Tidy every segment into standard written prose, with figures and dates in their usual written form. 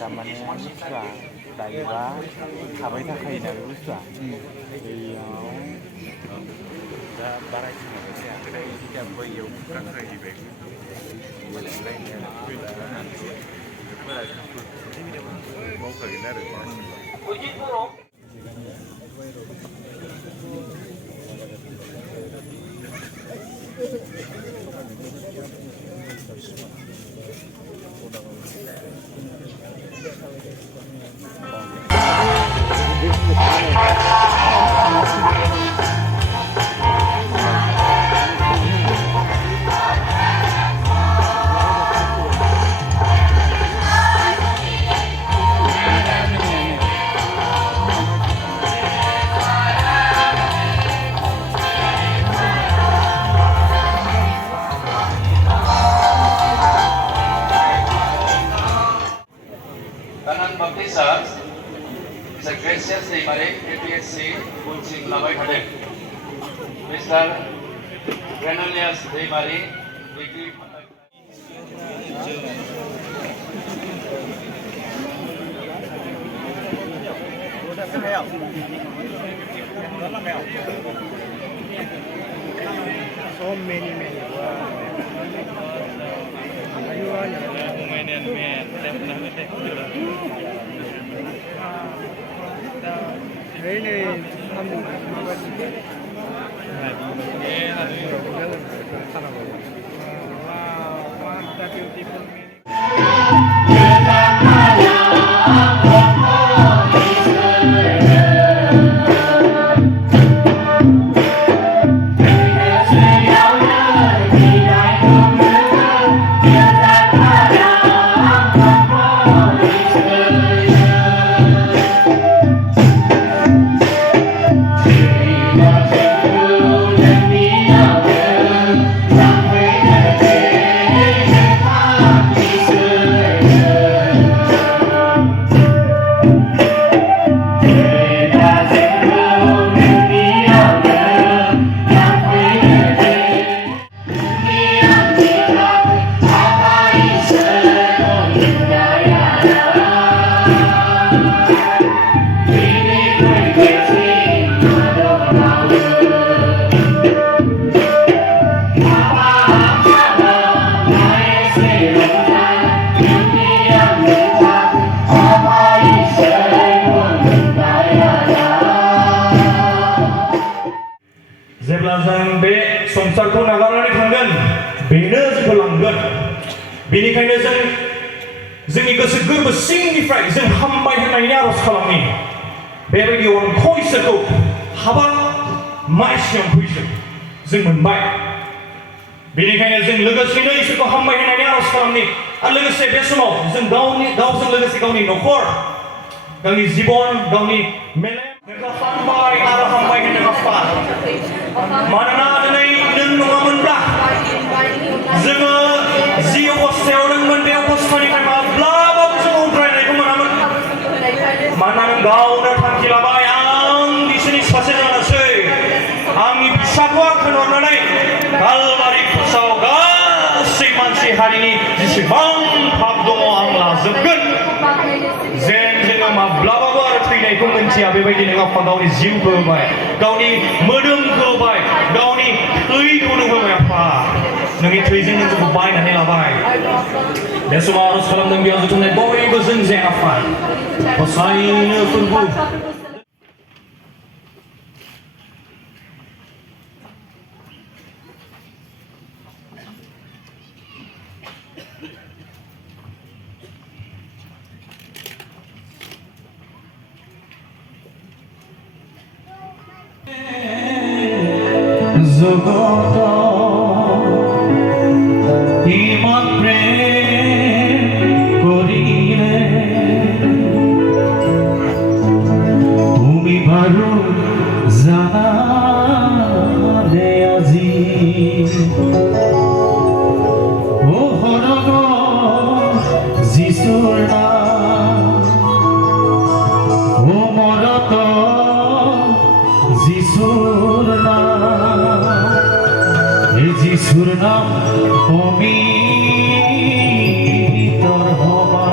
तारमाने बुस्थुआ दायोबा थाबाय थाखायोना बे बुस्थुआ बेयाव दा बारायसिनाबो जायाखै दा बैयाव गाखोहैबाय मावखागोन आरो Gracias Daimari, APSC, coaching labai thade. Mr. Daimari, degree. So many. संसारखौ नागारनानै थांगोन बेनो जोंखौ लांगोन बेनिखायनो जों जोंनि गोसो गोरबो सिंनिफ्राय जों हामबाय होननायनि आरज खालामनि बेबायदि अनख इसोरखौ हाबा मानसियाव फैसो जों मोनबाय बेनिखायनो जों लोगोसेनो इसोरखौ हामबाय होननायनि आरज खालामनि आरो लोगोसे बे समाव जों गावजों लोगोसे गावनि नखर गावनि जिबन गावनि मेलेम हामबाय आरो हामबाय होनो आफा मानोना दिनै नों नङामोनब्ला जोङो जि अबस्थायाव दंमोन बे अबस्थानिफ्राय माब्लाबाबो जों उद्रायनायखौ मोनामोन मानोना नों गावनो थांखि लाबाय आं बिसोरनि सासे जानोसै आंनि फिसाखौ आं थिनहरनानै कालबारि क्रसआव गासै मानसि हारिनि जेसेबां पाप दङ आं लाजोबगोन जेन जोङो माब्लाबाबो आरो थैनायखौ मोनथिया बेबायदि नों आफा गावनि जिउखौ होबाय गावनि मोदोमखौ होबाय गावनि थैखौ नों होबाय आफा नोंनि थैजों नों जोंखौ बायनानै लाबाय बे समाव आरज खालामदों बेयाव जुथुमनाय बयबो जों जेन आफा गसाइनो फोरबो Zogoto যিশুৰ নাম পবিত্ৰ হবা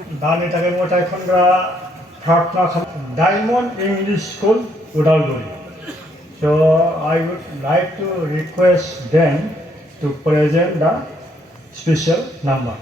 दानि थाखाय मेथाइ खनग्रा प्रार्थना Diamond English School Udalguri. So I would like to request them to present the special number.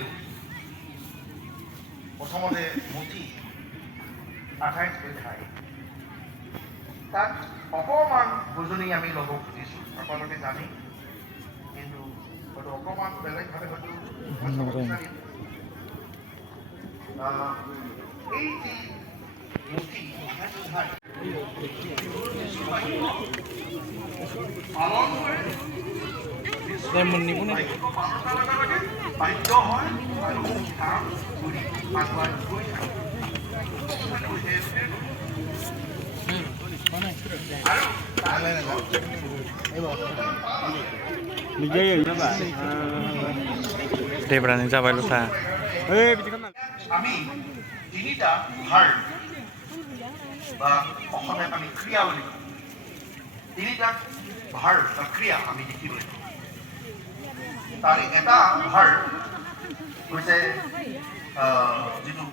তুলিলোঁ প্ৰথমতে মুঠি 28 ঠাই তাত অকণমান বুজনি আমি ল'ব খুজিছোঁ আপোনালোকে জানি কিন্তু হয়তো অকণমান বেলেগভাৱে হয়তো এই যি মুঠি 28 ঠাই পালন কৰে বাধ্য হয় আৰু কাম কৰি আগুৱাই গৈ থাকে Debrani जाबाय लथा আমি তিনিটা ভাৰ বা অসমীয়াত আমি ক্ৰিয়া বুলি কওঁ তিনিটা ভাৰ বা ক্ৰিয়া আমি দেখিবলৈ পাওঁ তাৰে এটা ভাৰ হৈছে যিটো